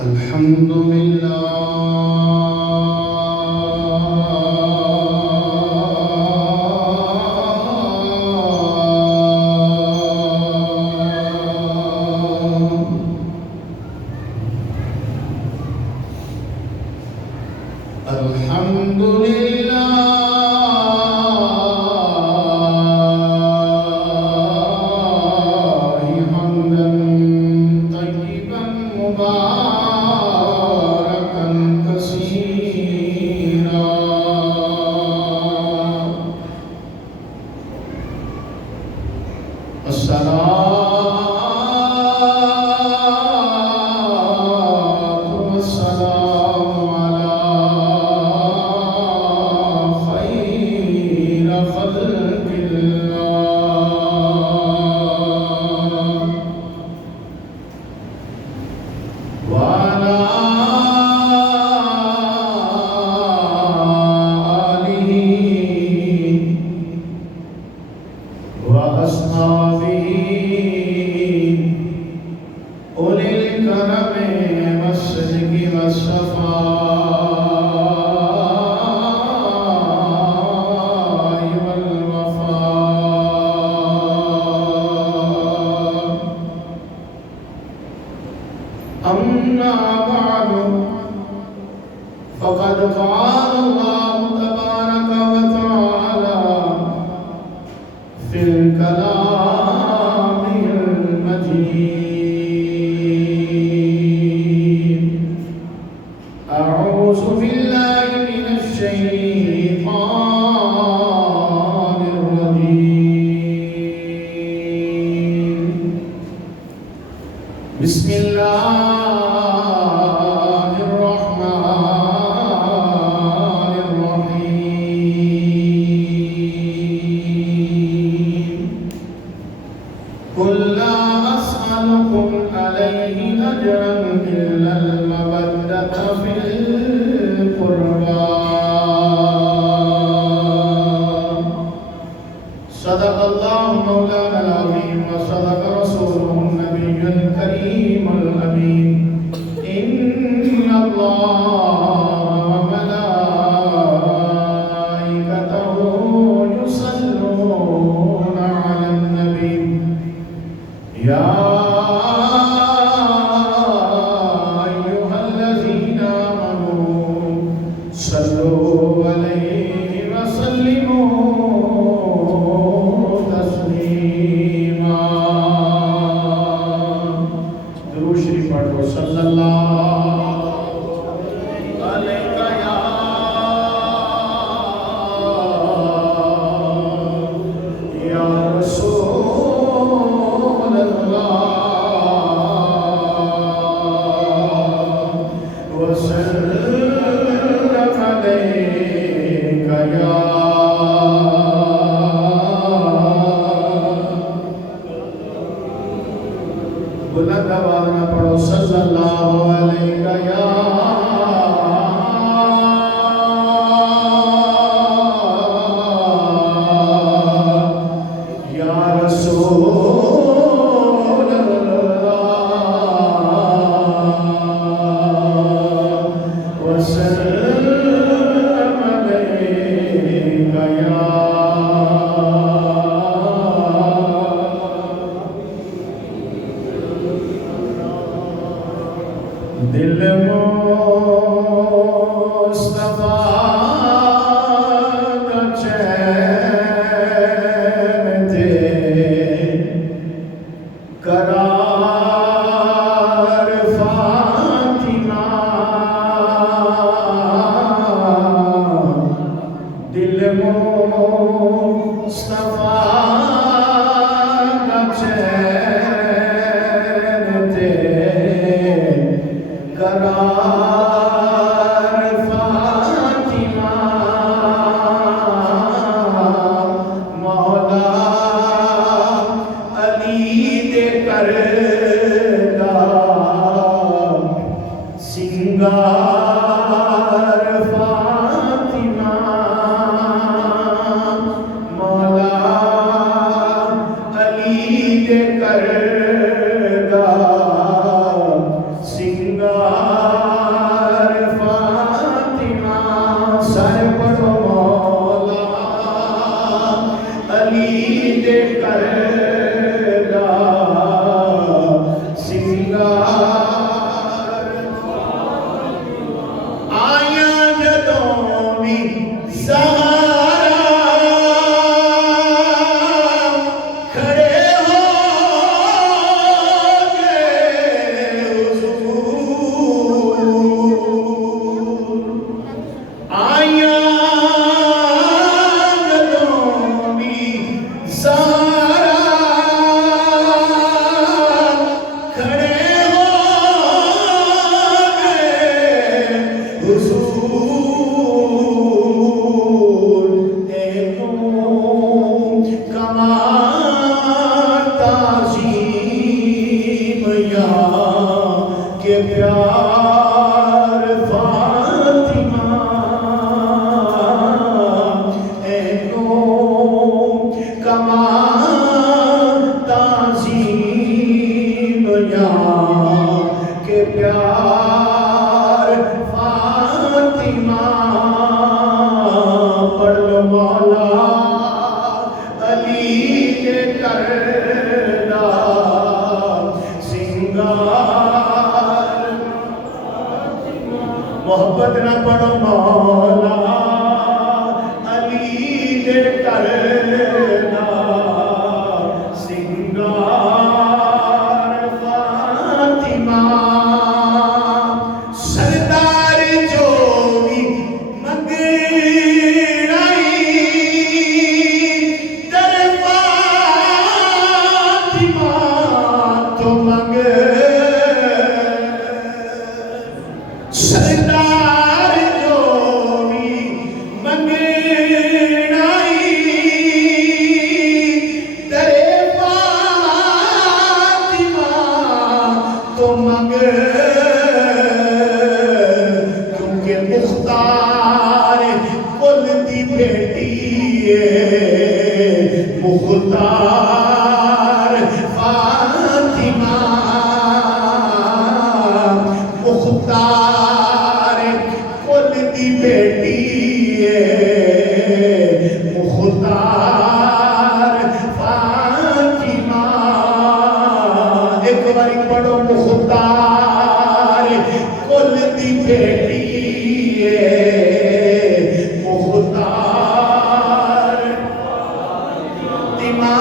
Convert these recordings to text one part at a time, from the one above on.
الحمد لله الحمد لله حمدا طيبا مباركا كثيرا الصلاة والسلام على خير خلق الله وعلى آله وأصحابه أولي الكرم والصدق والصفاء والوفاء أما بعد فقد قال الله تبارك وتعالى في الكلام المجيد أعوذ بالله من الشيطان الرجيم بسم الله الرحمن الرحيم قل لا أسألكم عليه أجرا إلا المودة في القربى صدق الله مولانا العظيم وصدق رسوله النبي الكريم الأمين إن الله وملائكته يصلون على النبي يا أيها الذين آمنوا صلوا عليه وسلموا تسليما درود شریف پڑھو صلی اللہ علیہ یا رسول اللہ وسلم علیک یا بلند آواز میں پڑھو صلی اللہ علیہ یا رسول اللہ وسلم علیک یا دل مصطفیٰ کا چین دے قرار فاطمہ دل مصطفیٰ کا چین دے قرار فاطمہ مولا علی دے کردار سنگار فاطمہ مولا علی دے کردار سنگار آیا جدوں بھی سہارا کھڑے ہو گئے حضور آیا جدوں بھی سہارا کھڑے ہو گئے حضور ایکوں کمال تعظیم یا کہ پیار فاطمہ ایکوں کمال تعظیم یا کہ پیار فاطمہ پڑھ لو مولا علی کے کردار سنگار محبت نہ پڑھو مولا علی کے کردار سنگار فاطمہ سردار جو بھی منگڑائی در فاطمہ تو منگ سردار جو بھی منگڑائی در فاطمہ تو منگ کیونکہ مختار کل دی بیٹی ہے مختار فاطمہ مختار کل دی بیٹی ہے مختار فاطمہ ایک باری پڑھو مختار کل دی بیٹی ہے مختار فاطمہ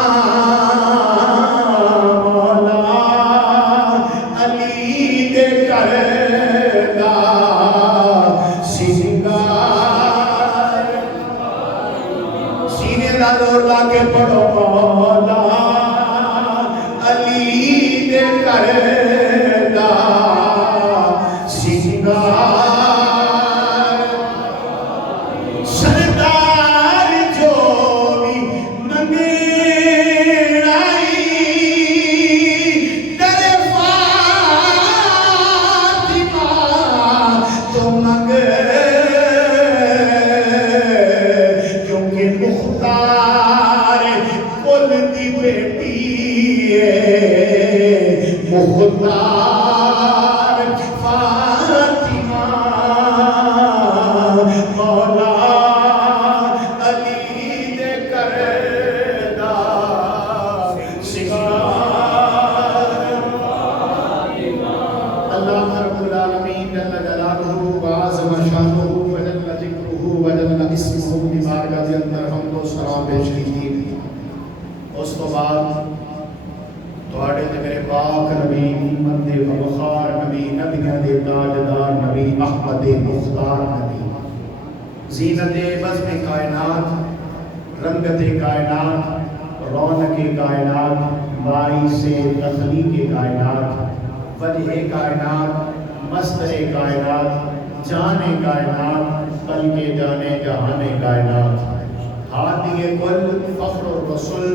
مولا علی دے کردار سنگار سینے دا دور لا کے پڑھو مولا علی دے کردار سنگار سردار جو بھی منگڑائی در فاطمہ تو منگ کیونکہ مختار کل دی بیٹی ہے مختار فاطمہ مولا علی دے کردار سنگار اللہ رب العالمین جل جلالہ وعظم شانہ وجل ذکرہ وجل اسمہ کی بارگاہ کے اندر حمد و ثنا پیش کیجیے اس تو بعد تواڈے تے میرے پاک نبی امت دے بخار نبی نبیاں دے تاجدار نبی احمد مختار نبی زینت بزم کائنات رنگت کائنات رونق کائنات باعث تخلیق کائنات وجہ کائنات مصدر کائنات جان کائنات قلب جانے جہان کائنات ہادی کل فخر الرسول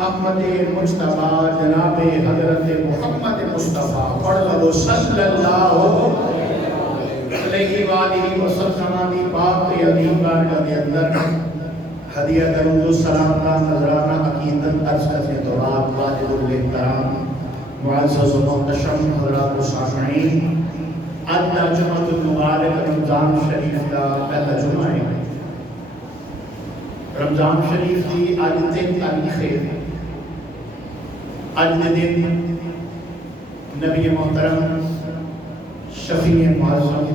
احمد مجتبی جناب حضرت محمد مصطفیٰ پڑھ لو صلی اللہ علیہ وآلہ وسلم دی پاک عظیم بارگاہ کے اندر ہدیہ درود و سلام کا نذرانہ عقیدت عرض کرنے کے بعد واجب الاحترام معزز و محتشم حضرات و سامعین آج کا جمعہ المبارک رمضان شریف کا پہلا جمعہ ہے رمضان شریف کی آج 3 تاریخ ہے آج دن نبی محترم شفیع معظم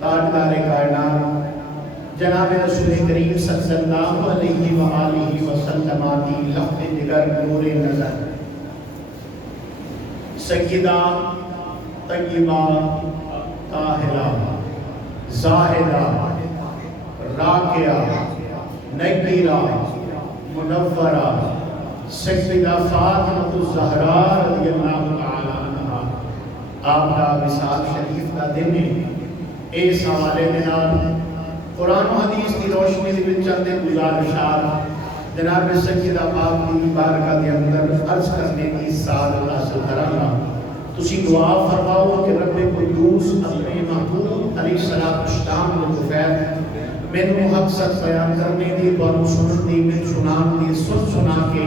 تاجدار کائنات جناب رسول کریم صلی اللہ علیہ وآلہ وسلم کی لفظ جگر نور نظر سیدہ طیبہ طاہرہ زاہدہ راکعہ نکیرہ منورہ سیدہ فاطمہ الزہراء رضی اللہ تعالی عنہا آپ کا وصال شریف کا دن ہے۔ اس حوالے میں قرآن و حدیث کی روشنی میں چند گزارشات جناب سیدہ پاک کی بارگاہ کے اندر عرض کرنے کی سعادت حاصل کرانا۔ تسی دعا فرماؤ کہ رب قدوس اپنے محبوب علیہ السلام نے میں حق سچ بیان کرنے دی بانو سنن دی میں سنان دی سنا کے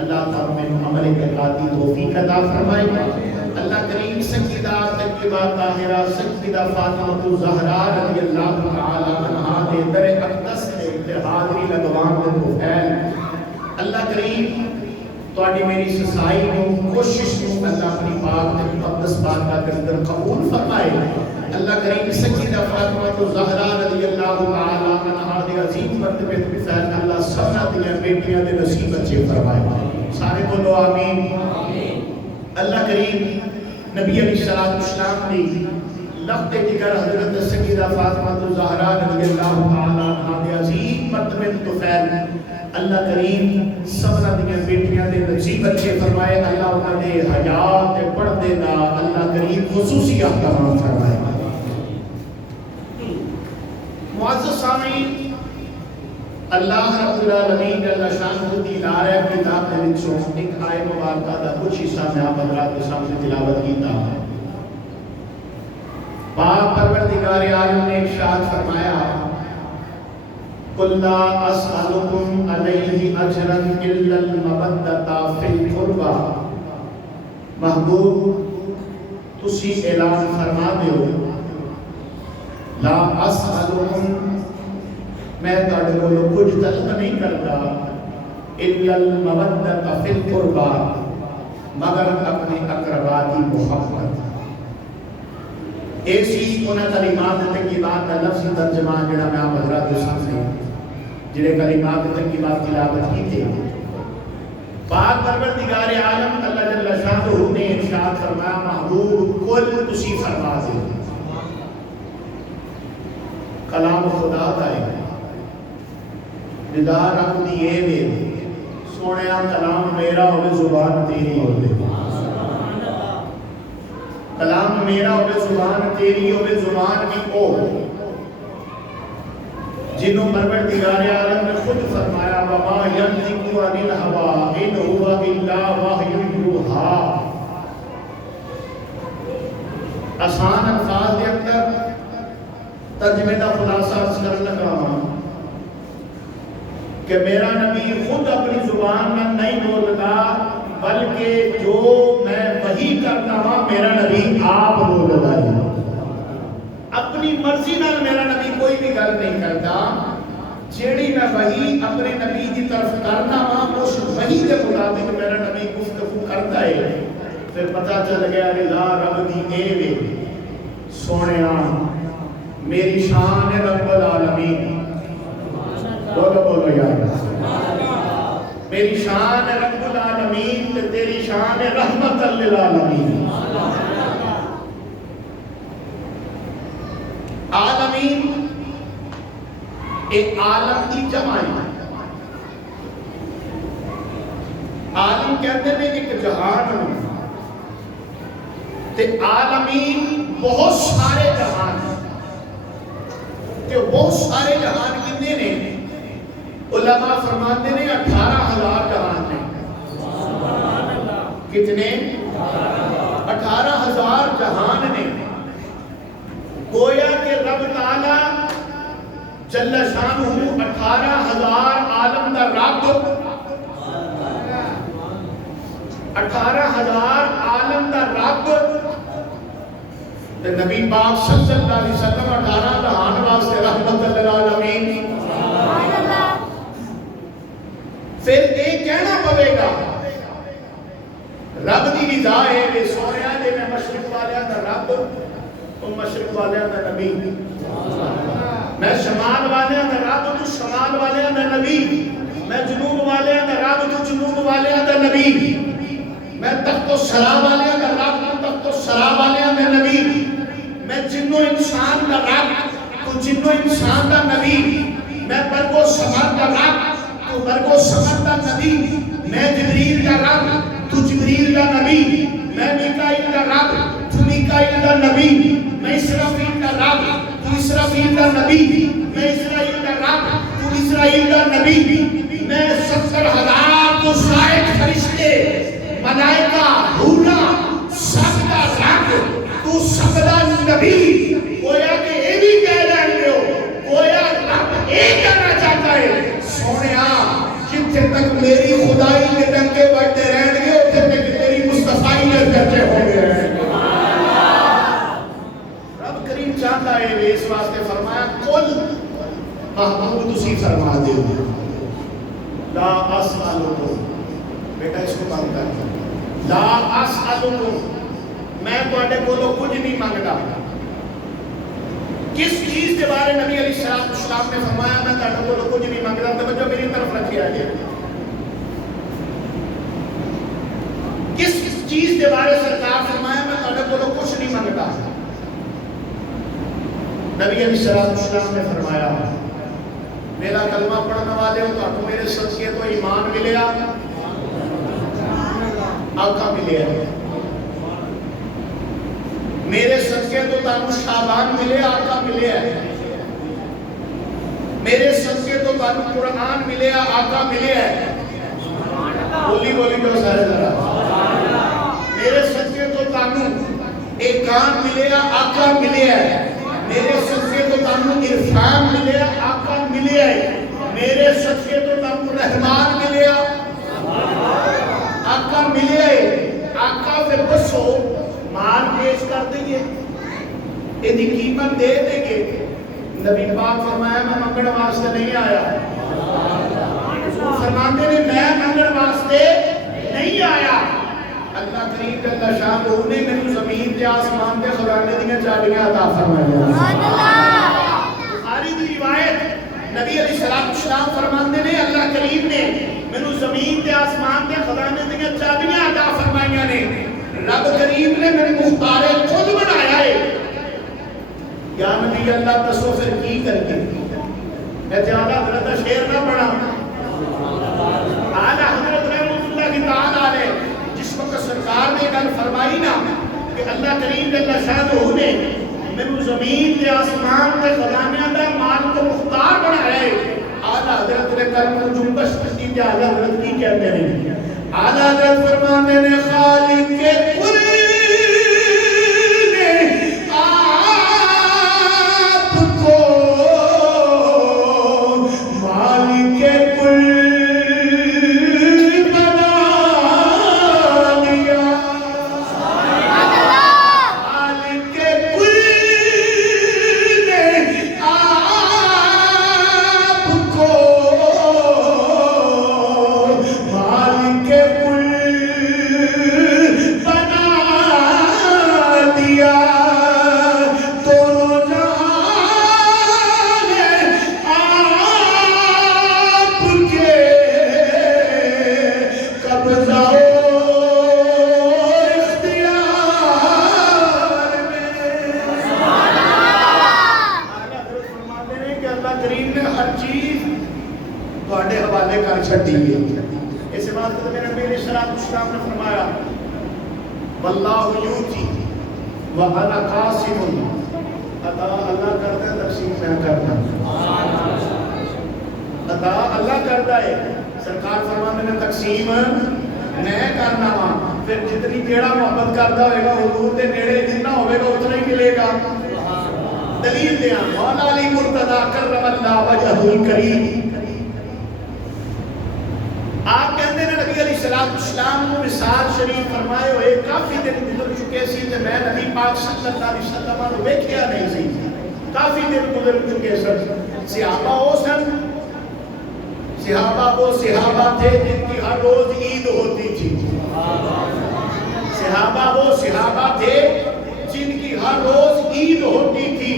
اللہ تعالیٰ میں عمل اعتقادی توفیق عطا فرمائے۔ اللہ کریم سیدہ طیبہ طاہرہ سیدہ فاطمہ الزہراء رضی اللہ تعالی عنہا دے در اقدس دے حاضری لگوان دے توفیل اللہ کریم تواڈی میری سسائی کو کوشش کو اللہ اپنی پاک تے مقدس بارگاہ کے اندر قبول فرمائے۔ اللہ کریم سیدہ فاطمہ الزہراء رضی اللہ تعالی عنہا دے عظیم مرتبے تے فیض اللہ سبنا دی بیٹیاں دے نصیب اچھے فرمائے۔ سارے بولو آمین۔ اللہ کریم نبی علیہ السلام نے لفظ جگر حضرت سیدہ فاطمہ الزہراء رضی اللہ تعالی عنہا دے عظیم مرتبے تو فیض اللہ کریم سبنا دیاں بیٹیاں دے نصیب اچھے فرمائے۔ اللہ انہاں دے حیات تے پردے دا اللہ کریم خصوصی احکامات فرمائے۔ معزز سامعین، اللہ رب العالمین جل شانہ دی لارے کتاب دے وچوں ایک آیت مبارکہ دا کچھ حصہ میں آپ حضرات کے سامنے تلاوت کیتا ہے۔ پاک پروردگار عالم نے ارشاد فرمایا قُلْ لَا أَسْأَلُكُمْ عَلَيْهِ أَجْرًا إِلَّا الْمَوَدَّةَ فِي الْقُرْبَى۔ محبوب تسی اعلان فرما دیو لا أسألكم میں تاڑے کو کچھ طلب نہیں کرتا الا المودۃ فی القربى مگر اپنے اقربا کی محبت۔ ایسی انہاں کلمات طیبات کا لفظی ترجمہ جڑا میں آپ حضرات کے سامنے جڑے کلمات طیبات تلاوت کی تھے پاک پروردگار عالم اللہ جل شانہ نے ارشاد فرمایا محبوب قل تسی فرما دے کلام خدا کا ہے ندا رب دیے وے سونیا کلام میرا ہوئے زبان تیری ہوئے کلام میرا ہوئے زبان تیری ہوئے زبان بھی او جنہوں پروردگار عالم نے خود فرمایا وما ينطق عن الهوى ان هو الا وحی یوحی۔ آسان الفاظ کے اندر ترجمے کا خلاصہ کرنے لگا ہوں کہ میرا نبی خود اپنی زبان میں نہیں بولتا بلکہ جو میں وحی کرتا ہوں میرا نبی آپ بولتا ہے۔ اپنی مرضی نال میرا نبی کوئی بھی گل نہیں کرتا، جیڑی میں وحی اپنے نبی کی طرف کرنا ہوں اس وحی کے مطابق میرا نبی گفتگو کرتا ہے۔ پھر پتہ چل گیا کہ لا رب دی اے وے سونیا میری شان رب العالمین بولو بولو یا میری شان رب العالمین تے تیری شان رحمت للعالمین۔ عالمین ایک عالم کی جمع ہے۔ عالم کہتے ہیں ایک جہان تے عالمین بہت سارے جہان ہیں کہ بہت سارے جہان کتنے نے علماء فرماتے ہیں 18,000 جہان ہیں۔ کتنے 18,000 جہان نے گویا کہ رب تعالی جل شانہ 18,000 عالم دا رب 18,000 عالم دا رب نبی پاک صلی اللہ علیہ وسلم 18 جہان واسطے رحمت للعالمین۔ پھر یہ کہنا پڑے گا رب دی رضا ہے کہ سونیا جے میں مشرق والیاں دا رب تو مشرق والیاں دا نبی، میں شمال والیاں دا رب تو شمال والیاں دا نبی، میں جنوب والیاں دا رب تو جنوب والیاں دا نبی، میں تخت و سرا والیاں دا رب تو تخت و سرا والیاں دا نبی، میں جنو انسان دا رب تو جنو انسان دا نبی، میں برگو سمر دا رب تو برگو سمر دا نبی، میں جبریل دا رب تو جبریل دا نبی، میں میکائیل دا رب تو میکائیل دا نبی، میں اسرافیل دا رب تو اسرافیل دا نبی، میں اسرائیل دا رب تو اسرائیل دا نبی، میں 70,000 تو زائد فرشتے ملائکہ حورا سب دا رب تو سب دا نبی، گویا کہ اے بھی کہہ رہے ہو، گویا رب ایک کہنا چاہتا ہے سونیا جتنے تک میری خدائی کے ڈنکے بڑھتے رہیں گے اتنے تک تیری مصطفائی کے درجے ہوں گے۔ رب کریم چاہتا ہے اس واسطے فرمایا کل محمود اسی فرما دے لا اسألکم، بیٹا اس کو بند کر، لا اسألکم، میں تواڈے کولوں کچھ نہیں مانگدا۔ کس چیز کے بارے نبی علیہ السلام نے فرمایا میں تواڈے کولوں کچھ نہیں مانگدا؟ توجہ میری طرف رکھیا ہے۔ کس چیز کے بارے سرکار فرمایا میں تواڈے کولوں کچھ نہیں مانگدا؟ نبی علیہ السلام نے فرمایا میرا کلمہ پڑھنے والے ہو تو میرے صدقے تو ایمان ملیا، آقا ملیا، میرے صدقے تو تانوں شعبان ملے، آقا ملے ہے، میرے صدقے تو تانوں قرآن ملے، آقا ملے ہے، بولی بولی جو سارے ذرا، میرے صدقے تو تانوں ایک کان ملے، آقا ملے ہے، میرے صدقے تو تانوں عرفان ملے، آقا ملے ہے، میرے صدقے تو تانوں رحمان ملے، آقا ملے ہے، آقا پہ بسو مال پیش کر دیں گے، ادھی قیمت دے دیں گے۔ نبی پاک فرمایا میں منگڑ واسطے نہیں آیا، فرماتے نے میں منگڑ واسطے نہیں آیا، اللہ کریم جل شانہ نے میری زمین تے آسمان تے خزانے دیاں چابیاں عطا فرمائیاں۔ بخاری دی روایت نبی علیہ السلام فرماتے نے اللہ کریم نے میری زمین تے آسمان تے خزانے دیاں چابیاں عطا فرمائیاں نے، رب کریم نے میرے مختار خود بنایا ہے۔ یا نبی اللہ تسو پھر کی کر کے میں اعلیٰ حضرت شیر نہ پڑھا، اعلیٰ حضرت رحمۃ اللہ کی تعالیٰ علیہ جس وقت سرکار نے گل فرمائی نا کہ اللہ کریم جل شانہ نے میرے زمین تے آسمان تے خزانے دا مال کو مختار بنایا ہے، اعلیٰ حضرت نے کلمہ جنبش کی کہ اعلیٰ حضرت کی کہتے ہیں، اعلیٰ حضرت فرماتے نے خالق کے کل نے آپ کو مالک کے کل بنا دیا، خالق کے کل نے آپ کو مالک کے کل بنا دیا، دونوں جہان آپ کے قبضہ و اختیار میں۔ فرماتے ہیں کہ اللہ کریم نے ہر چیز تواڈے حوالے کر چھڈی ہے۔ اس بات کو میرے نبی علیہ السلام نے فرمایا واللہ یوتی وانا قاسم، عطا اللہ کرتا ہے تقسیم میں کرتا، عطا اللہ کرتا ہے، سرکار فرماتے ہیں تقسیم میں کرنا وا، پھر جتنی جیڑا محبت کرتا ہوئے گا حضور دے نیڑے جتنا ہوئے گا اتنا ہی ملے گا۔ دلیل دیا مولا علی مرتضی کرم اللہ وجہہ الکریم، آپ کہتے ہیں نبی علیہ السلام کو مثال شریف فرمائے ہوئے کافی دن گزر چکے سی تے میں نبی پاک صلی اللہ علیہ وسلم کو ویکھیا نہیں سی، کافی دن گزر چکے سن، صحابہ وہ سن، صحابہ وہ صحابہ تھے جن کی ہر روز عید ہوتی تھی، صحابہ وہ صحابہ تھے جن کی ہر روز عید ہوتی تھی،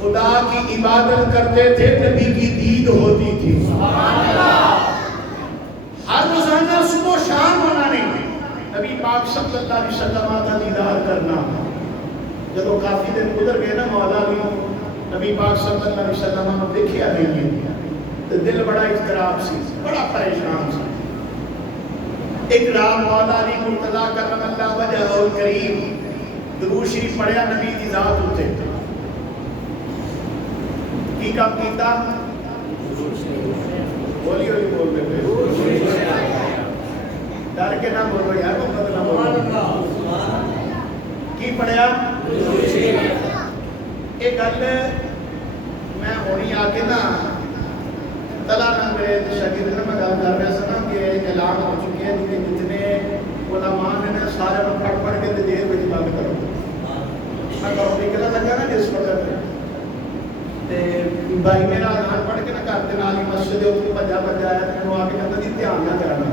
خدا کی عبادت کرتے تھے، نبی کی دید ہوتی تھی. ہر روزانہ صبح و شام ہونا نہیں، نبی پاک صلی اللہ علیہ وسلم کا دیدار کرنا. جب کافی دن گزر گئے نا مولا علی نبی پاک صلی اللہ علیہ وسلم نے دیکھا نہیں تو دل بڑا اضطراب سی، بڑا پریشان سی. ایک رات مولا علی مرتضی کرم اللہ وجہہ الکریم درود شریف پڑھیا نبی دی ذات اتے. کی کام کیتا؟ بولی ہولی بول دے پہ ڈر کے نہ بولو یار، محمد نہ بولو. کی پڑھیا؟ ایک گل میں ہونی آ کے نا تلا نہ میرے شاگرد نے میں گل کر رہا سا نا کہ اعلان ہو چکی ہے کہ جتنے علماء نے سارے پڑھ پڑھ کے دیر بجے بند کرو. میں گھروں نکلا لگا نا جس وقت بھائی میرا اذان پڑھ کے نا گھر کے نال ہی مسجد دے اوپر بھجا بھجا آیا تو آ کے کہتا جی دھیان نہ کرنا.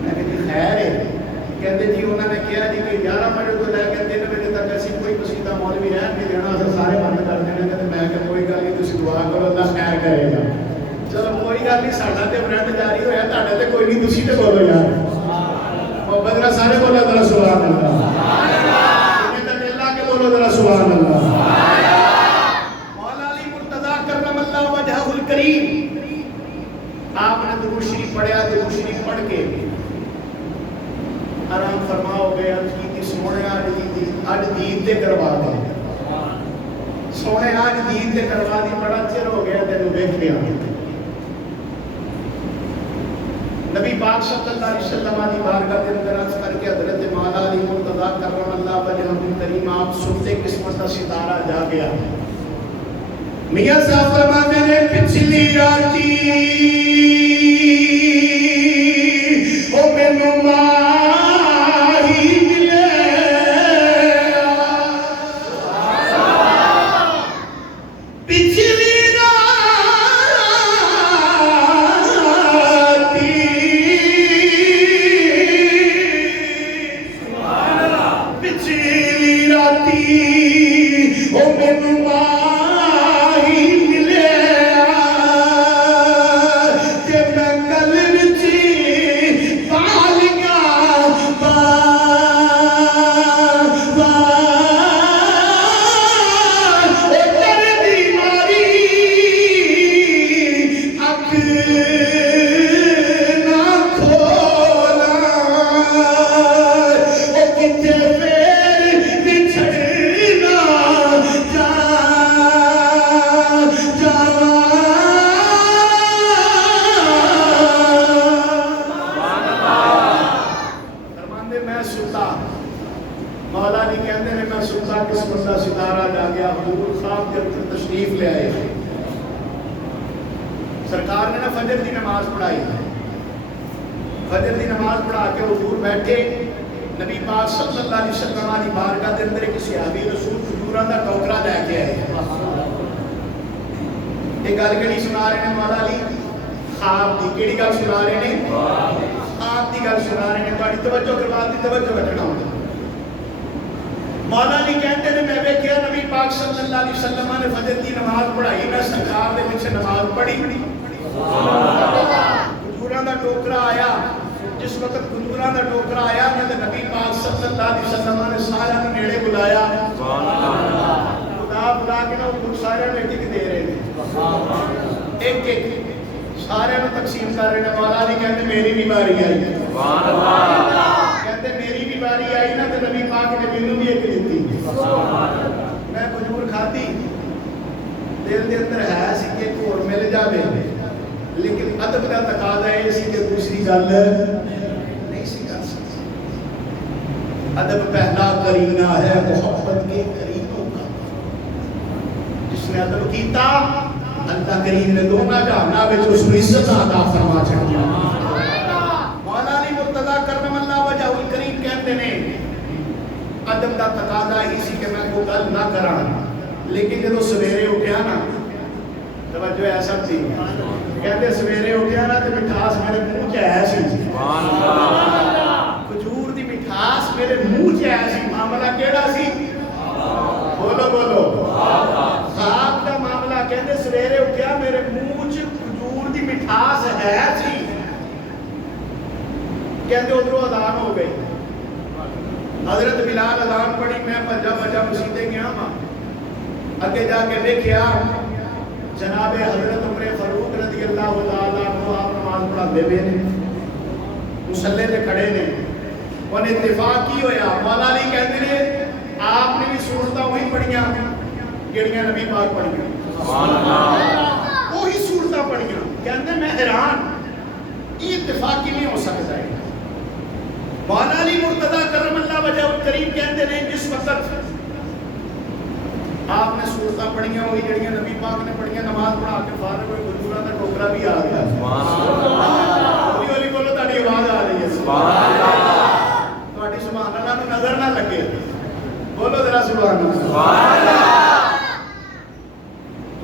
میں کہ جی خیر ہے. کہتے جی انہوں نے کہا جی کہ 11 بجے تو لے کے 3 بجے تک ایسی کوئی قصیدہ مولوی رہن نہیں دینا، اسے سارے بند کر دینا. کہ میں کہ کوئی گل نہیں، تسی دعا کرو اللہ خیر کرے گا. چلو کوئی گل نہیں، ساڈا تے برنڈ جاری ہویا، تہاڈے تے کوئی نہیں، تسی تے بولو یار محبت نال سارے بولو ذرا سبحان اللہ. انہیں تے دل لا کے بولو ذرا سبحان اللہ. مولا علی مرتضی کرم اللہ وجہہ الکریم آپ نے درود شریف پڑھیا. درود شریف پڑھ کے آرام فرما ہو گئے. عرض کی سونے اج دید تے کروا دے، سونے اج دید تے کروا دی، بڑا چر ہو گیا تینوں ویکھیا. نبی پاک صلی اللہ علیہ وسلم کی بارگاہ کے اندر عرض کر کے حضرت مولا علی مرتضی کرم اللہ وجہہ الکریم آپ سنتے قسمت کا ستارہ جا گیا. میاں صاحب فرماتے ہیں پچھلی راتی او مینوں ماہی ملے، پچھلی راتی پچھلی راتی او مینوں سرکار نے نا فجر دی نماز پڑھائی. فجر دی نماز پڑھا کے حضور بیٹھے. نبی پاک صلی اللہ علیہ وسلم کی بارگاہ کے اندر ایک صحابی رسول کھجوراں دا ٹوکرا لے کے آئے. ایک گل کہڑی سنا رہے ہیں مولا علی؟ خواب دی. کیڑی گل سنا رہے ہیں؟ خواب دی گل سنا رہے ہیں. تہاڈی توجہ کروا دی، توجہ رکھنا ہوتا. مولا علی کہتے ہیں میں ویکھیا نبی پاک صلی اللہ علیہ وسلم نے فجر کی نماز پڑھائی. میں سرکار دے پیچھے نماز پڑھی. کھجوراں دا ٹوکرا آیا. جس وقت کھجوراں دا ٹوکرا آیا تے نبی پاک صلی اللہ علیہ وسلم نے سارے نوں نیڑے بلایا. خدا بلا کے نا حضور سارے نوں ایک دے رہے ہیں، ایک ایک سارے نوں تقسیم کر رہے ہیں. مولا علی کہتے میری بھی باری آئی. سبحان اللہ. کہتے میری بھی باری آئی نا تے نبی پاک نے مینوں بھی ایک دتی. میں کھجور کھادی، دل دے اندر ہے سی کہ ایک اور مل جاوے، لیکن ادب کا تقاضا یہ سی کہ دوسری گل نہیں سی کر سکتی. ادب پہلا کرینہ ہے محبت کے کرینوں کا. جس نے ادب کیتا اللہ کریم نے دونوں جہاناں وچ اس نوں عزت عطا فرما چھڈی. مولا علی مرتضی کرم اللہ وجہہ الکریم کہتے ہیں ادب کا تقاضا ہی سی کہ میں کوئی گل نہ کراں، لیکن جدوں سویرے اٹھیا نا توجہ ایسا تھی کہتے سویرے اٹھیا نا تے مٹھاس میرے منہ چ ہے سی. کھجور دی مٹھاس میرے منہ چ آیا سی معاملہ کیڑا سی بولو بولو خواب کا معاملہ کہندے سویرے اٹھیا میرے منہ چ کھجور دی مٹھاس ہے سی کہندے ادھروں اذان ہو گئی حضرت بلال اذان پڑھی میں بجا بجا مسیدے گیا ہاں اگے جا کے دیکھیا جناب حضرت عمر فاروق رضی اللہ تعالیٰ عنہ آپ نماز پڑھاندے پئے نے مصلی تے کھڑے نے اور اتفاق کی ہویا مولا علی کہندے نے آپ نے بھی سورتاں وہی پڑھیاں جڑیاں نبی پاک پڑھیاں سبحان اللہ وہی سورتاں پڑھیاں کہندے میں حیران یہ اتفاق کی نہیں ہو سکتا ہے مولا علی مرتضی کرم اللہ وجہ الکریم کہندے نے جس وقت آپ نے سورتاں پڑھیاں وہی جڑیاں نبی پاک نے پڑھیاں نماز پڑھا کے فارغ ہوئے حضوراں دا ٹوکرا بھی آ گیا سبحان اللہ ہولی ہولی بولو تہاڈی آواز آ رہی ہے سبحان اللہ تہاڈی سبحان اللہ نوں نظر نہ لگے بولو ذرا سبحان اللہ سبحان اللہ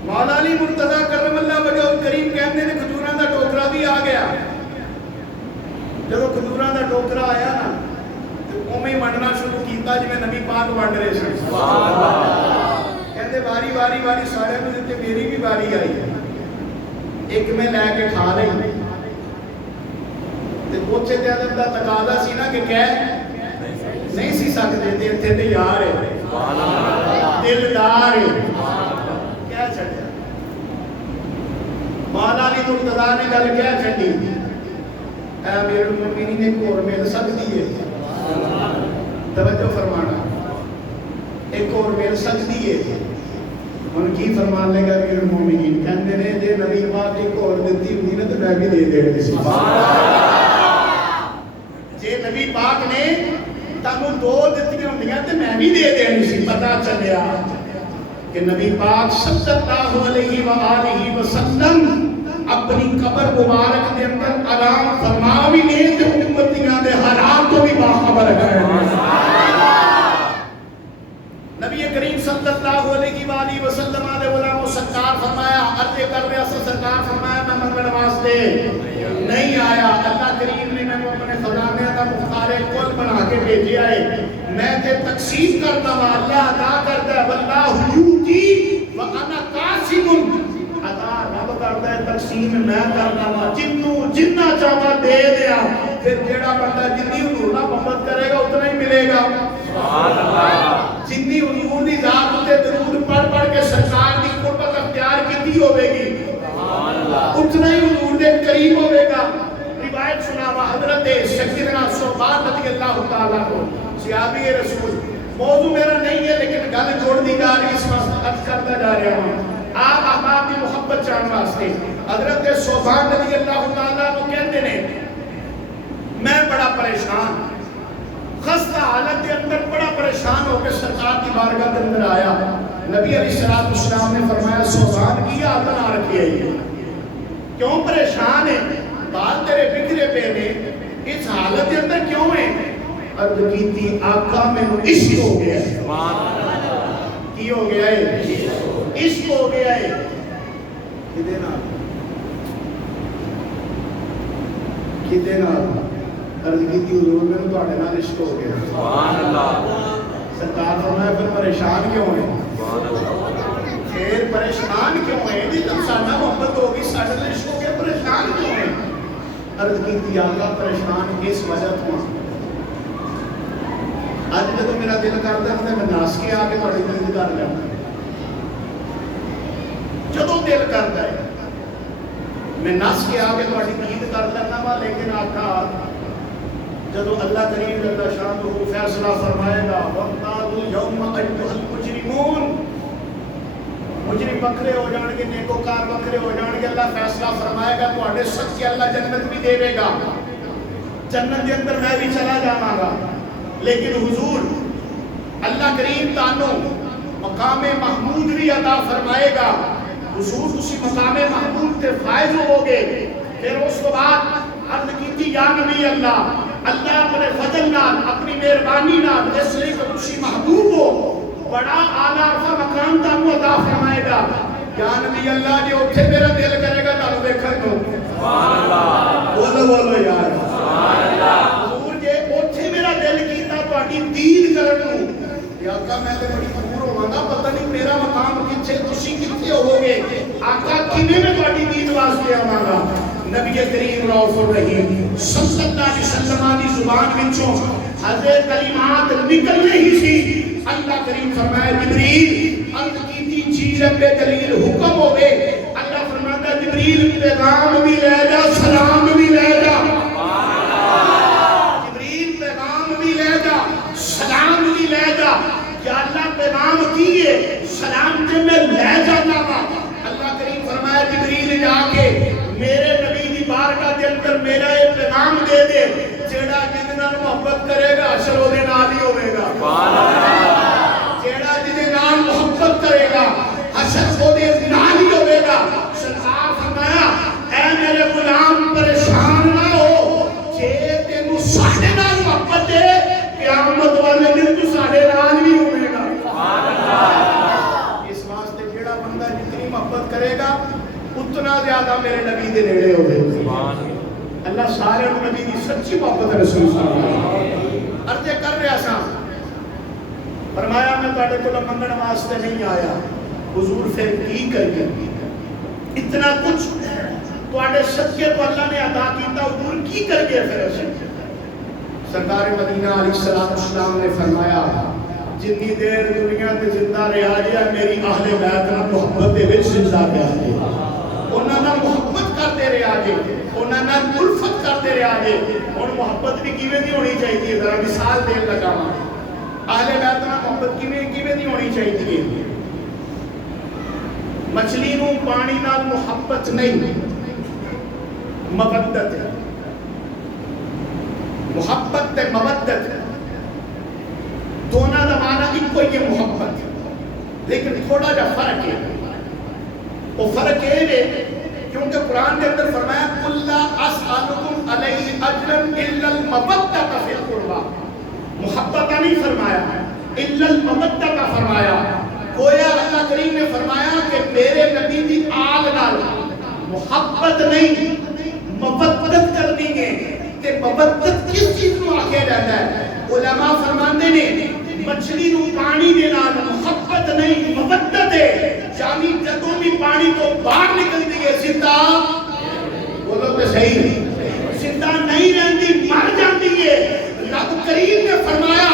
مولا علی مرتضی کرم اللہ وجہ الکریم کہندے نے کھجوراں دا ٹوکرا بھی آ گیا جدوں کھجوراں دا ٹوکرا آیا نا تے اوویں منڈنا شروع کیتا جویں نبی پاک ونڈ رہے سن سبحان اللہ کہندے باری باری باری سارے نوں دتے میری بھی باری آئی ایک میں لے کے کھا لئی تے اوتھے تے ادب دا تقاضا سی نا کہ کہہ نہیں سی سکدے تے ایتھے تے یار ہے سبحان اللہ دلدار ہے کیا چھڈیا مولا علی مرتضی نے گل کیا چھڈی اے میرے مومنین ایک اور مل سکدی ہے توجہ فرمانا ایک اور مل سکتی ہے ان کی فرمان لے گا میرے مومنین کہندے نے جے نبی پاک ایک اور دتی ہوندی نا تے میں بھی دے دینی سی سبحان اللہ جے نبی پاک نے تانوں دو دتیاں ہوندیاں تے میں بھی دے دینی سی پتہ چلیا کہ نبی پاک صلی اللہ علیہ وآلہ وسلم اپنی قبر مبارک دے اندر اعلان فرما بھی نے تے امتیاں دے حالات تو بھی باخبر ہے نبی کریم صلی اللہ علیہ وآلہ وسلم علیہ غلام سرکار فرمایا عرض کر رہا سرکار فرمایا میں منگل واسطے نہیں آیا اللہ کریم نے میں اپنے خزانے دا مختار کل بنا کے بھیجا ہے میں تے تقسیم کرتا ہوں اللہ عطا کرتا ہے واللہ یؤتی وانا قاسم عطا رب کرتا ہے تقسیم میں کرتا ہوں جنوں جتنا چاہتا دے دیا پھر جیڑا بندہ جتنی حضور نہ محبت کرے گا اتنا ہی ملے گا سبحان اللہ جتنی حضور دی ذات تے درود پڑھ پڑھ کے سرکار دی قربت اختیار کیتی ہوے گی سبحان اللہ اتنا ہی حضور دے قریب ہوے گا روایت سناوا حضرت سیدنا ثوبان رضی اللہ تعالی عنہ صحابی رسول موضوع میرا نہیں ہے لیکن گل جوڑ دی جا رہی اس واسطے عرض کرتا جا رہا ہوں آپ احباب دی محبت چاہن واسطے حضرت ثوبان رضی اللہ تعالی عنہ کہندے نے میں بڑا پریشان خستہ حالت کے اندر بڑا پریشان ہو کے سرکار کی بارگاہ کے اندر آیا نبی علیہ السلام نے فرمایا ثوبان کی حالت نہ رکھی ہے کیوں پریشان ہے بال تیرے بکھرے پہ نے اس حالت کے اندر کیوں ہے عرض کی تھی آقا میں عشق ہو گیا ہے کی ہو گیا ہے عشق ہو گیا ہے کدے نہ عرض کی تھی حضور میں تواڈے نال عشق ہو گیا سبحان اللہ سرکار فرمایا پھر پریشان کیوں ہے سبحان اللہ پھر پریشان کیوں ہے جی تم ساڈا محبت ہوگی ساڈے نال عشق ہو گیا پریشان کیوں ہے عرض کی تھی آقا پریشان اس وجہ تو اج جدوں میرا دل کردا ہے میں ناس کے آ کے تواڈی دید کر لینا جدوں دل کردا ہے میں نس کے آ کے تواڈی دید کر لینا وا لیکن آقا جدو اللہ کریم جل شانہ فیصلہ فرمائے گا وَقَالُوا الْيَوْمَ أَيُّهَا الْمُجْرِمُونَ مجرم بکھرے ہو جان گے نیکوکار بکھرے ہو جان گے اللہ فیصلہ فرمائے گا تواڈے صدقے اللہ جنت بھی دے گا جنت کے اندر میں بھی چلا جاواں گا لیکن حضور اللہ کریم تانوں مقام محمود بھی عطا فرمائے گا حضور اسی مقام محمود تے فائز ہو گے پھر اس کے بعد عرض کیتی یا نبی اللہ اللہ اپنے فضل نال اپنی مہربانی نال اس لیے کہ اسی محبوب ہو بڑا اعلیٰ عرفہ مقام تانوں عطا فرمائے گا یا نبی اللہ جی اتھے میرا دل کرے گا تانوں دیکھن کو سبحان اللہ بولو بولو یار سبحان اللہ حضور جے اتھے میرا دل کیتا تہاڈی تاکید کرن کہ آقا میں تے بڑی دور ہوواں گا پتہ نہیں میرا مقام کتھے تسی کتھے ہووگے آقا کیویں میں تہاڈی دید واسطے آواں گا نبی کریم رؤوف الرحیم صلی اللہ علیہ وسلم دی زبان وچوں حضرت کلمات نکلنے ہی سی اللہ کریم فرمایا جبریل عرض کیتی چیز پہ دلیل حکم ہوے اللہ فرماتا جبریل پیغام بھی لے جا سلام بھی لے جا جبریل پیغام بھی لے جا سلام بھی لے جا یا اللہ پیغام کیے سلام تے میں لے جانا وا اللہ کریم فرمایا جبریل جا کے میرے نبی دی بارگاہ دے اندر میرا یہ پیغام دے دے جیڑا جن نال محبت کرے گا حشر او دے نال ہی ہوے گا سبحان اللہ جیڑا جن نال محبت کرے گا حشر او دے نال ہی ہوے گا سرکار فرمایا اے میرے غلام پریشان نہ ہو جے تینوں ساڈے نال محبت ہے قیامت والے دن تو ساڈے نال بھی ہوے گا سبحان اللہ اس واسطے جیڑا بندہ جتنی محبت کرے گا اتنا زیادہ میرے نبی دے نیڑے ہوے سبحان اللہ سارے نبی دی سچی محبت رسول صلی اللہ علیہ وسلم عرض کر رہا سا فرمایا میں تہاڈے کول منگن واسطے نہیں آیا حضور پھر کی کریے اتنا کچھ تہاڈے صدقے تو اللہ نے عطا کیتا حضور کی کر گئے پھر اسے سرکار مدینہ علیہ الصلوۃ والسلام نے فرمایا جتنی دیر دنیا تے زندہ رہا جے میری اہل بیت نال محبت دے وچ زندہ رہا جے انہاں نال محبت کرتے رہا جے انہاں نال الفت کرتے رہا جے ہن محبت بھی کیویں دی ہونی چاہیے ذرا مثال دین لگا اہل بیت نال محبت کیویں دی ہونی چاہیے مچھلی نو پانی نال محبت نہیں مودت ہے محبت تے مودت دونوں کا معنی ایک ہی ہے محبت لیکن تھوڑا جا فرق ہے وہ فرق یہ ہے کیونکہ قرآن کے اندر فرمایا قُلْ لَا أَسْأَلُكُمْ عَلَيْهِ أَجْرًا إِلَّا الْمَوَدَّةَ فِي الْقُرْبَى محبت نہیں فرمایا إِلَّا الْمَوَدَّةَ فرمایا گویا اللہ کریم نے فرمایا کہ میرے نبی دی آل نال محبت نہیں مودت کرنی ہے کہ مودت کس چیز کو آکھیا جاتا ہے علماء فرماندے نے مچھلی نو پانی دے نال محبت نہیں مودت ہے یعنی جدوں بھی پانی تو باہر نکلدی ہے زندہ بولو تے صحیح زندہ نہیں رہندی مر جاندی ہے رب کریم نے فرمایا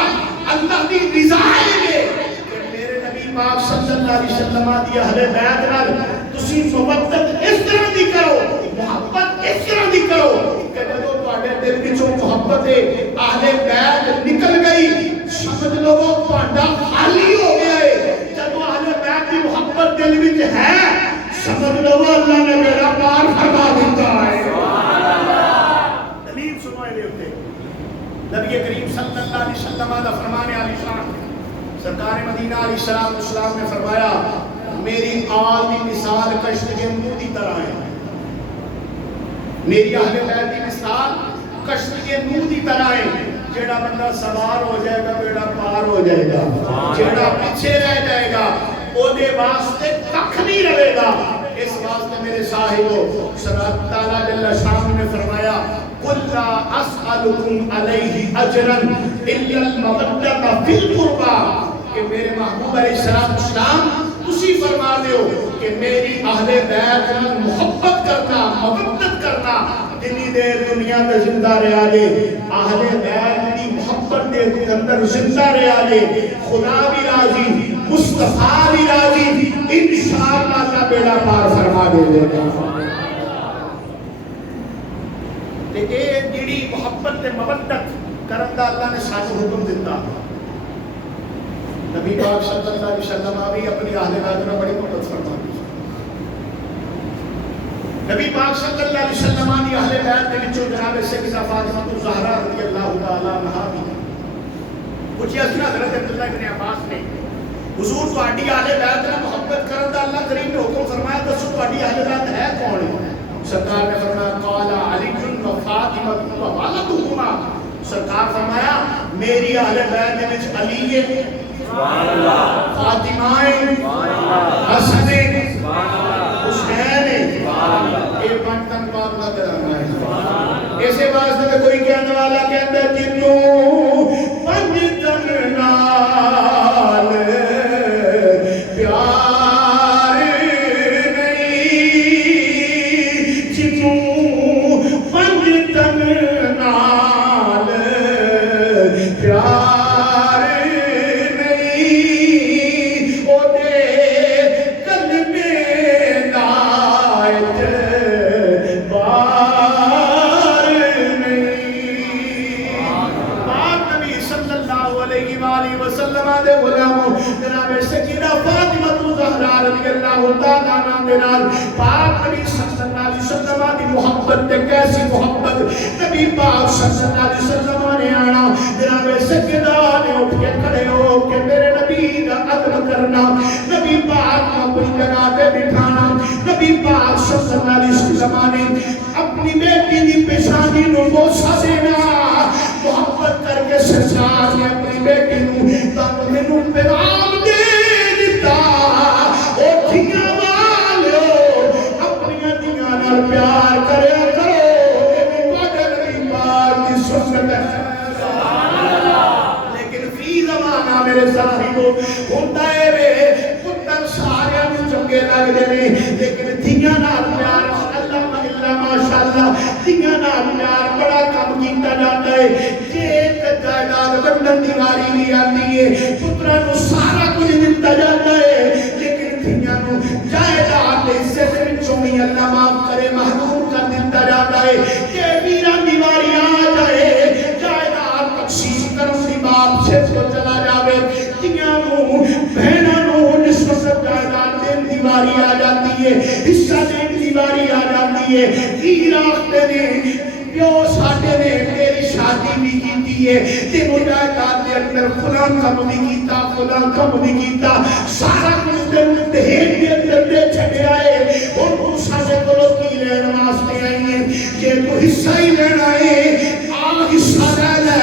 اللہ دی رضا ہے کہ میرے نبی پاک صلی اللہ علیہ وسلم دی اہل بیت نال تسی مودت اس طرح دی کرو محبت اس طرح دی کرو کہ جدوں تہاڈے دل وچوں محبت ہے اہل بیت نکل گئی سمجھ لو وہ پانڈا خالی ہو گیا ہے جب اہل بیت کی محبت دل وچ ہے سمجھ لو اللہ نے میرا پار فرما دیتا ہے دلیل سنو اے دے نبی کریم صلی اللہ علیہ وسلم دا فرمان علی شان سرکار مدینہ علیہ السلام والسلام نے فرمایا میری آل کی مثال کشتی کے منہ کی طرح ہے میری اہل بیت کی مثال کشتی کے منہ کی طرح ہے جیڑا بندہ سوار ہو جائے گا بیڑا پار ہو جائے گا جیڑا پیچھے رہ جائے گا او دے واسطے ککھ نہیں رہے گا اس واسطے میرے صاحبو سرات تعالیٰ جل شان نے فرمایا قُلْ لَا أَسْأَلُكُمْ عَلَيْهِ أَجْرًا إِلَّا الْمَوَدَّةَ فِي الْقُرْبَى کہ میرے محبوب علیہ السلام تسی فرما دیو کہ میری اہل بیت نال محبت کرنا مودت کرنا جتنی دیر دنیا میں زندہ رہا لے اہل بیت کی محبت دے اندر زندہ رہا لے خدا بھی راضی مصطفیٰ بھی راضی انشاءاللہ اللہ بیڑا پار فرما دے گا کہ اے جڑی محبت تے مودت کرن دا اللہ نے سانو حکم دیتا نبی پاک صلی اللہ علیہ وسلم بھی اپنی اہل بیت میں بڑی محبت فرماتے نبی پاک صلی اللہ علیہ وسلم کی اہل بیت کے وچوں جناب سیدہ فاطمہ الزہرا رضی اللہ تعالی عنہا بھی کچھ اسنا حضرت عبداللہ ابن عباس نے حضور تہاڈی اہل بیت نال محبت کرن دا اللہ کریم نے حکم فرمایا دسو تہاڈی اہل بیت ہے کون ہے سرکار نے فرمایا قال علی و فاطمہ و والدہما سرکار فرمایا میری اہل بیت وچ علی ہے سبحان اللہ فاطمہ ہے سبحان اللہ حسن ہے سبحان اللہ حسین ہے سبحان اللہ اے پنجتن بات نہ کرنا ہے اسے واسطے کوئی کہنے والا کہتا ہے جنوں پنجتن زباناں دے نال پاک نبی صلی اللہ علیہ وسلم دی محبت تے کیسی محبت نبی پاک صلی اللہ علیہ وسلم نے آنا جناب سیدنا نے اٹھ کے کھڑے ہو کے میرے نبی دا ادب کرنا نبی پاک کو اپنی جگہ تے بٹھانا نبی پاک صلی اللہ علیہ وسلم نے اپنی بیٹی دی پیشانی نو بوسہ دینا محبت کر کے سرکار نے اپنی بیٹی نو تن مینوں پیغام دے دتا او دھیاں والو اپنی دھیاں نال پیار کریا کرو اے تواڈے نبی پاک دی سنت ہے سبحان اللہ لیکن فی زمانہ میرے ساتھیو ہوندا اے وے پتر سارے نوں چنگے لگدے نے لیکن دھیاں نال پیار ماشاءاللہ دھیاں نال پیار بڑا کم کیتا جاتا ہے جے ایک جائیداد بندن دی واری بھی آتی ہے پتراں نوں سارا کچھ دتا جاتا ہے لیکن دھیاں نوں جائیداد دے حصے دے وچوں بھی اللہ معاف کرے محروم کر دتا جاتا ہے جے ویراں دی واری آ جائے جائیداد تقسیم کرن دی بات سے تو چلا جاوے دھیاں نوں بہناں نوں نسبت جائیداد دین دی واری آ جاتی ہے حصہ دین دی واری آ جاتی ہے ویر آختے نے پیو ساڈے نے تیری شادی بھی کیتی ہے تے مجاہدات دے اندر فلاں کم بھی کیتا فلاں کم بھی کیتا سارا کچھ دہیج دے اندر دے چھڈیا ہے ہن تو ساڈے کولوں کی لین واسطے آئی ہے جے تو حصہ ہی لینا ہے آ حصہ لے لے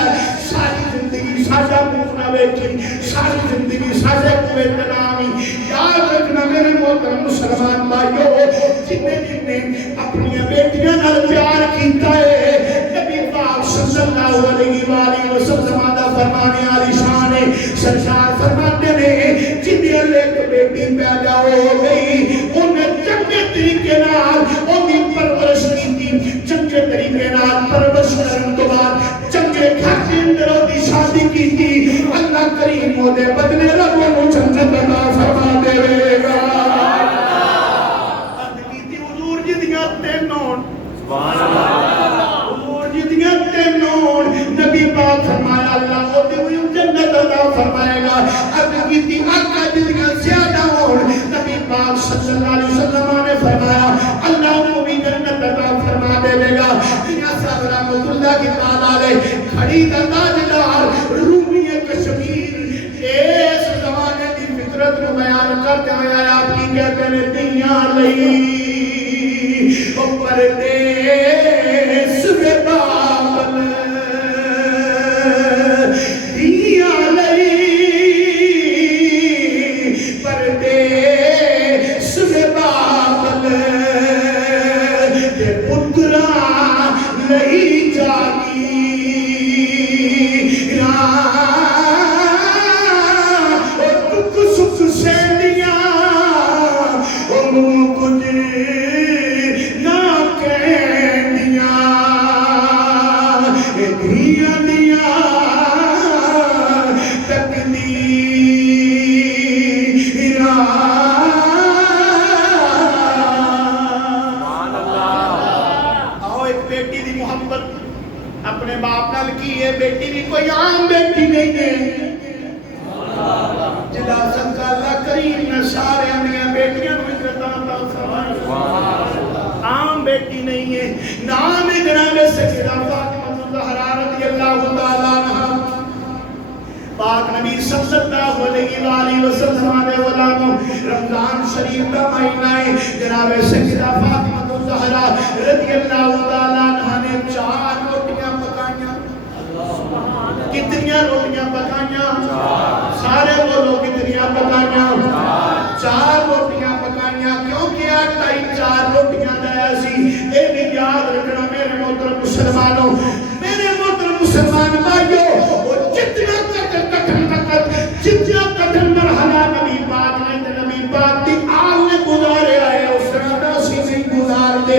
ساری زندگی ساڈا منہ نہ ویکھی ساری زندگی ساڈے کوئے تنامی یاد رکھنا میرے محترم مسلمان بھائیو جن نے اپنی بیٹیاں نال پیار کیتا ہے نبی پاک صلی اللہ علیہ وآلہ وسلم دا فرمانے والی شان ہے سرکار فرماتے نے جدی ایک بیٹی پیدا ہو گئی انہیں چنگے طریقے نال اونی پرورش کیتی چنگے طریقے نال پرورش کرن تو بعد چنگے گھر دے اندر دی شادی کیتی اللہ کریم او دے بدلے رب نوں جنت عطا فرما دے گا سبحان اللہ حضور جی دیاں تینوں نبی پاک فرمایا اللہ او دی جنت عطا فرمائے گا اب کیتی آقا جی دیاں زیادہ ہون نبی پاک صلی اللہ علیہ وسلم نے فرمایا اللہ کو بھی جنت عطا فرما دے گا دیاں صاحب رحمۃ اللہ کی تعالی علیہ کھڑی دا تاجدار رومی کشمیر اس زمانے دی فطرت کو بیان کرتے ہوئے آپ کی کہتے ہیں دیاں لئی پردیس میں بابل دیاں لئی پردیس میں بابل تے پترا لئی جاگی دکھ سکھ سے دیاں کچھ اپنے باپ نال کی ہے بیٹی بھی کوئی عام بیٹی نہیں ہے جدا صدقہ اللہ کریم نے سارے اندیاں بیٹیاں نو عزت عطا فرمائے عام بیٹی نہیں ہے نام جناب سیدہ فاطمہ الزہرا رضی اللہ تعالی عنہا پاک نبی صلی اللہ علیہ وآلہ وسلم نے غلاموں رمضان شریف کا مہینہ ہے جناب سیدہ فاطمہ الزہرا رضی اللہ تعالی عنہا نے 4 روٹیاں پکائیاں کتنیاں روٹیاں پکائیاں سارے بولو کتنیاں پکائیاں 4 روٹیاں پکائیاں کیونکہ آٹا ہی 4 روٹیاں دیا سی اے بھی یاد رکھنا میرے محترم مسلمانوں میرے محترم مسلمان بھائیو جتنا جتنا کٹھن مرحلہ نبی پاک نے نبی پاک دی آل نے گزارے آئے اس طرح دا سی نہیں گزار دے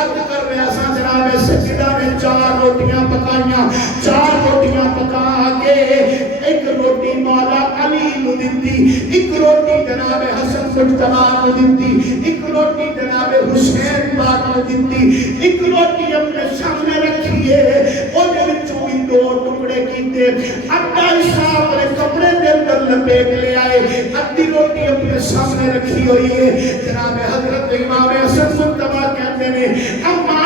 عرض کر رہے ہیں جناب سیدہ نے 4 روٹیاں پکائیاں 4 روٹیاں پکا کے ایک روٹی مولا علی نو دتی ایک روٹی جناب حسن مجتبی نو دتی ایک روٹی جناب حسین پاک نو دتی ایک روٹی اپنے سامنے رکھی ہے او دے وچوں 2 ٹکڑے ٹکڑے کیتے ابا صاحب نے کپڑے دے اندر لپیٹ لے آئے ادھی روٹی اپنے سامنے رکھی ہوئی ہے جناب حضرت امام حسن مجتبی کہتے ہیں اماں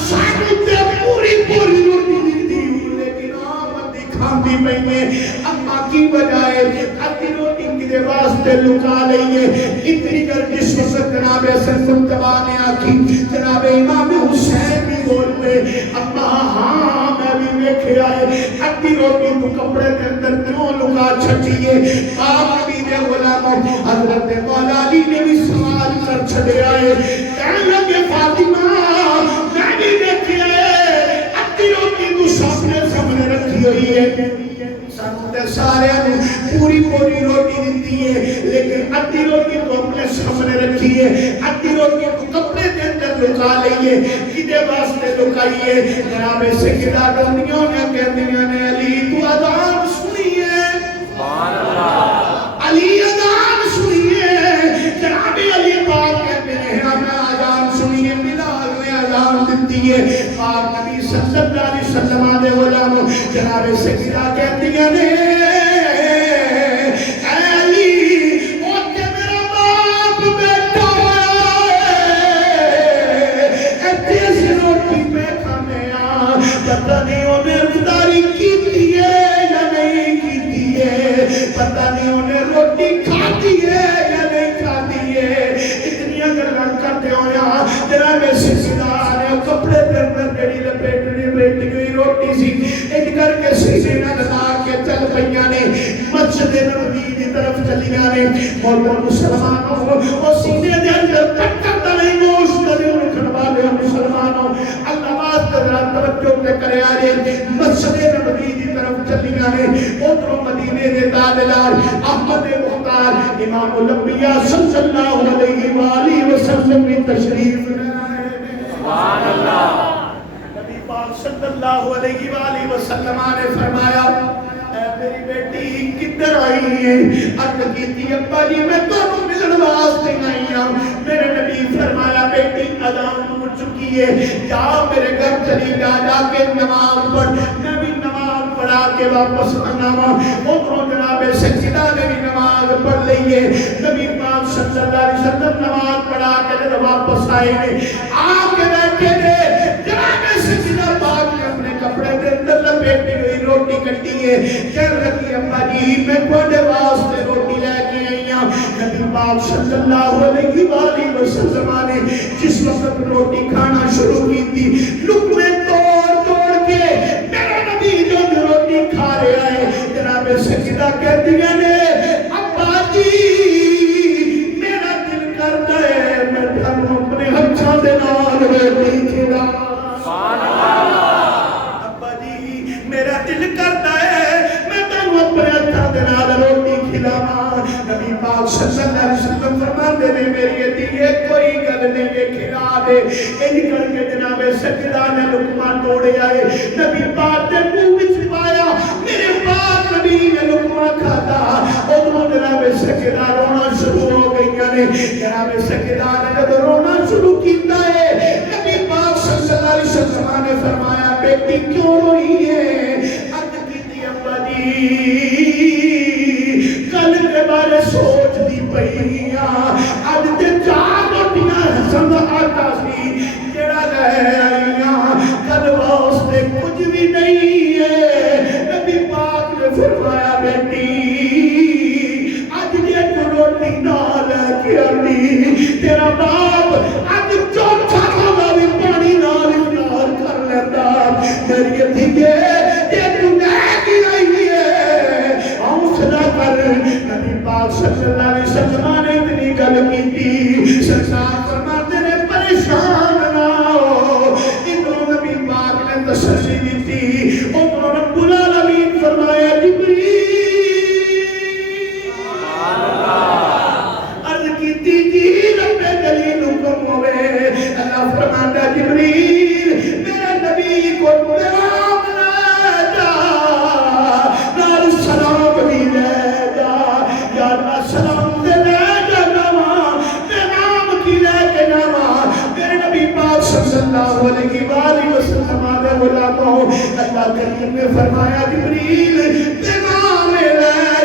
سانو تے پوری پوری روٹی دیتی لیکن آپ ادھی کھاندی پئی ہے اماں کی بجائے ادھی روٹی کدے واسطے لکا لئیے اتنی کر جس وقت جناب حسن مجتبی نے آکھی جناب امام حسین بھی بول پہ اماں ہاں میں بھی دیکھے آئے ادھی روٹی تو کپڑے کے اندر کیوں لکا چھٹیے آپ نبی دے غلاموں حضرت مولا علی نے بھی سوال کر چھڑے آئے کہنے لگے فاطمہ میں بھی دیکھے آئے ادھی روٹی تو سامنے رکھی ہوئی ہے سانتے سارے پوری پوری روٹی دیتی ہے لیکن ادھی روٹی تو اپنے سامنے رکھی ہے ادھی روٹی تو کپڑے دے اندر لکا لئیے کدے واسطے لکائیے جناب سیدہ ڈونیوں نے کہتیاں نے علی تو اذان سنیے سبحان اللہ علی اذان سنیے جناب علی پاک کہتے ہیں ہمیں اذان سنیے بلال نے اذان دیتی ہے پاک نبی صلی اللہ علیہ وسلم دے غلاموں جناب سیدہ کہتیاں نے اے علی اوتے میرا باپ بیٹھا پتہ نہیں انہیں افطاری کی ہے یا نہیں کی ہے پتہ نہیں انہیں روٹی کھاتی ہے یا نہیں کھاتی ہے اتنی اگر لڑ کرتے ہو یہاں جناب سیدہ نے کپڑے پر اندر جڑی لپیٹی ہوئی روٹی سی ان کر کے سیدھے نہ لگا کے چل پئیاں نے مسجد نبوی کی طرف چلیاں نے محترم مسلمانوں وہ سینے دے اندر پتھر تلے گوشت دے رکھن والے مسلمانوں اللہ واسطے ذرا توجہ تے کرے آئے مسجد نبوی کی طرف چلیاں نے ادھر مدینے دے تاجدار احمد مختار امام الانبیاء صلی اللہ علیہ وآلہ وسلم کی تشریف لے آئے سبحان اللہ نبی پاک صلی اللہ علیہ وآلہ وسلم نے فرمایا اے میری بیٹی کدھر آئی ہے عرض کیتی ابا جی میں تانوں ملن واسطے آئی ہوں میرے نبی فرمایا بیٹی اذان ہو چکی ہے جا میرے گھر چلی جا کے نماز پڑھ میں بھی نماز پڑھا کے واپس آنا وا ادھروں جناب سیدہ نے بھی نماز پڑھ لی ہے نبی پاک صلی اللہ علیہ وسلم نماز پڑھا کے جب واپس آئے آ کے بیٹھے نے جناب سیدہ پاک نے اپنے کپڑے کے اندر لپیٹی ہوئی روٹی کٹی ہے کہنے لگی ابا جی میں تھوڑے واسطے روٹی لے کے آئی ہوں نبی پاک صلی اللہ علیہ وآلہ وسلم نے جس وقت روٹی کھانا شروع کی تھی لقمے توڑ کے میرا نبی جو روٹی کھا رہا ہے جناب سیدہ کہتی نے ابا جی میرا دل کرتا ہے میں تھانوں اپنے ہتھاں دے نال روٹی کھلاواں سبحان اللہ ابا جی میرا دل کرتا ہے میں تھانوں اپنے ہتھاں دے نال روٹی کھلاواں نبی پاک صلی اللہ علیہ وسلم فرماتے ہیں میری دیے کوئی گل نہیں ہے کھلا دے ان کر کے جناب سیدہ نے لقمہ توڑے آئے نبی پاک نے منہ وچ پایا میرے پاک نبی نے لقمہ کھاتا ادھروں جناب سیدہ رونا شروع ہو گئی نے جناب سیدہ نے جب رونا شروع کیتا ہے نبی پاک صلی اللہ علیہ وسلم نے فرمایا بیٹی کیوں روئی ہے عرض کیتی ابا جی کل کے بارے سوچ دی پئی اج تے 4 روٹیاں حسن دا آٹا سی جڑا لے آئیاں کل واسطے کچھ بھی نہیں ہے نبی پاک نے فرمایا بیٹی اج جے تو روٹی نہ لے کے آئی تیرا باپ اج چوتھا کھانا بھی پانی نال افطار کر لیتا میری دھیے تے تو لے کے آئی ہے حوصلہ کر نبی پاک صلی اللہ علیہ وسلم نے اتنی گل کی سرکار فرماتے نے پریشان نہ ہو ادھروں نبی پاک نے تسلی دیتی ادھروں رب العالمین فرمایا جبریل عرض کیتی جی رب جلیل حکم ہوئے اللہ فرماتا جبریل میرے نبی کو پیغام لے جا نال سلام بھی لے جا یا اللہ سلام دے لے جا نواں پیغام کی لے کے نواں میرے نبی پاک صلی اللہ علیہ وآلہ وسلم دے غلاموں اللہ کریم نے فرمایا جبریل پیغام لے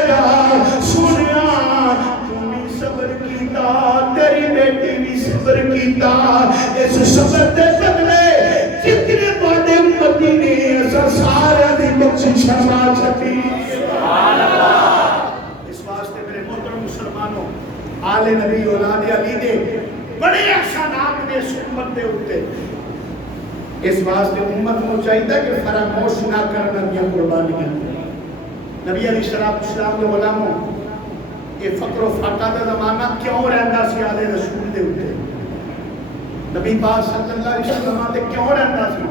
جا سنیا تم صبر کیتا تیری بیٹی بھی صبر کیتا اس صبر دے بدلے جتنے بڑے امتی نے ایسا سارے دی بخشش فرما چھٹی سبحان اللہ اس واسطے میرے محترم مسلمانوں آل نبی اولاد علی دے بڑے احسانات نے اس امت دے اوتے اس واسطے امت کو چاہیے کہ فراموش نہ کرنا دیا قربانیاں نبی علیہ السلام کے غلاموں یہ فقر و فاقہ کا زمانہ کیوں رہندا سی آل رسول دے اوتے نبی پاک صلی اللہ علیہ وسلم تے کیوں رہندا سی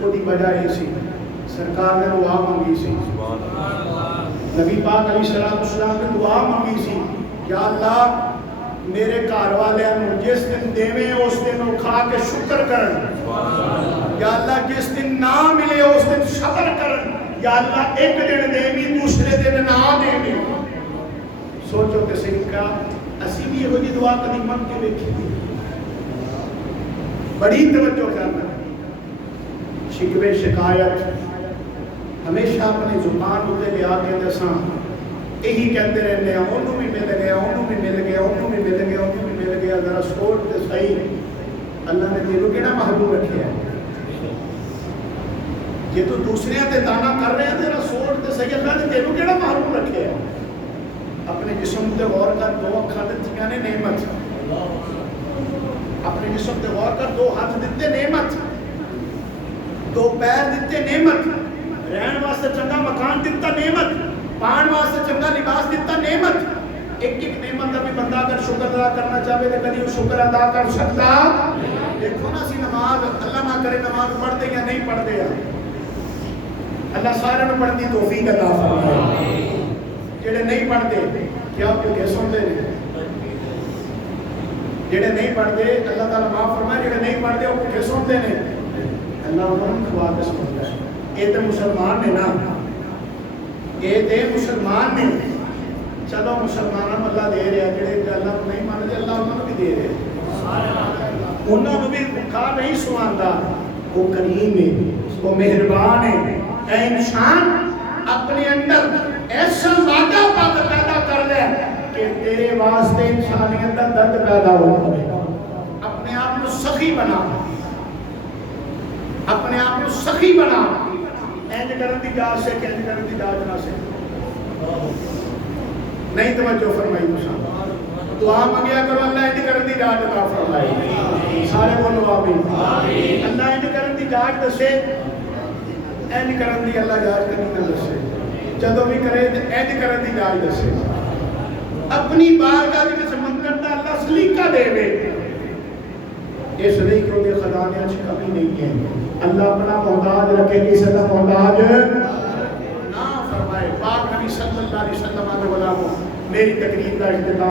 وہ دی وجہ یہ سی سرکار نے دعا مانگی سی نبی پاک علیہ السلام نے دعا مانگی سی یا اللہ میرے گھر والوں جس دن دیویں اس دن وہ کھا کے شکر کرن یا اللہ جس دن نہ ملے اس دن صبر کرن یا اللہ ایک دن دیویں دوسرے دن نہ دیویں سوچو کہ صحیح کا اسی بھی یہ دعا کبھی من کے دیکھی بڑی توجہ کرنا شکوے شکایت ہمیشہ اپنی زبان ہوتے لیا کے دساں یہی کہتے رہنے ہیں انہوں بھی مل گیا انہوں بھی مل گیا انہوں بھی مل گیا انہوں بھی مل گیا ذرا سوچ تے صحیح اللہ نے دلوں کیڑا محبوب رکھے ہے یہ تو دوسرے تے دانا کر رہے ہیں ذرا سوچ تے صحیح اللہ نے دلوں کیڑا محبوب رکھے ہے اپنے جسم تے غور کر دو اکھاں دتیاں نے نعمت اپنے جسم تے غور کر دو ہاتھ دتے نعمت دو پیر دتے نعمت رہن واسطے چنگا مکان دتا نعمت پان واسطے چنگا لباس دیتا نعمت ایک ایک نعمت کا بھی بندہ اگر شکر ادا کرنا چاہے تو کبھی وہ شکر ادا کر سکتا دیکھو نا سی نماز اللہ نہ کرے نماز پڑھتے یا نہیں پڑھتے اللہ سارے نے پڑھنے کی توفیق عطا فرمائے جڑے نہیں پڑھتے کیا کہ سنتے ہیں جڑے نہیں پڑھتے اللہ تعالیٰ معاف فرمائے جڑے نہیں پڑھتے وہ کہ سنتے ہیں اللہ انہوں نے کھوا کے سنتا ہے یہ تو مسلمان نے نا یہ دے مسلمان نے چلو مسلمانوں اللہ دے رہا جڑے اللہ کو نہیں مانتے اللہ انہوں بھی دے رہے انہوں بھی بھکھا نہیں سواندا وہ کریم ہے وہ مہربان ہے اے انسان اپنے اندر ایسا مادہ پاک پیدا کر لے کہ تیرے واسطے انسانی اندر درد پیدا ہو اپنے آپ کو سخی بنا اپنے آپ کو سخی بنا اینج کرن دی جاج سے کہ اینج کرن دی جاج نہ سے نہیں توجہ فرمائی مسلم دعا مانگیا کرو اللہ اینج کرن دی جاج عطا فرمائے سارے بولو آمین اللہ اینج کرن دی جاج دسے اینج کرن دی اللہ جاج کرنی نہ دسے جدو بھی کرے اینج کرن دی جاج دسے اپنی بارگاہ دی وچ منگن دا اللہ سلیقہ دے وے اس لیے کہ وہ خزانے سے کمی نہیں ہے اللہ اپنا محتاج رکھے کسی کا محتاج نہ فرمائے پاک نبی صلی اللہ علیہ وسلم میری تقریر کا اختتام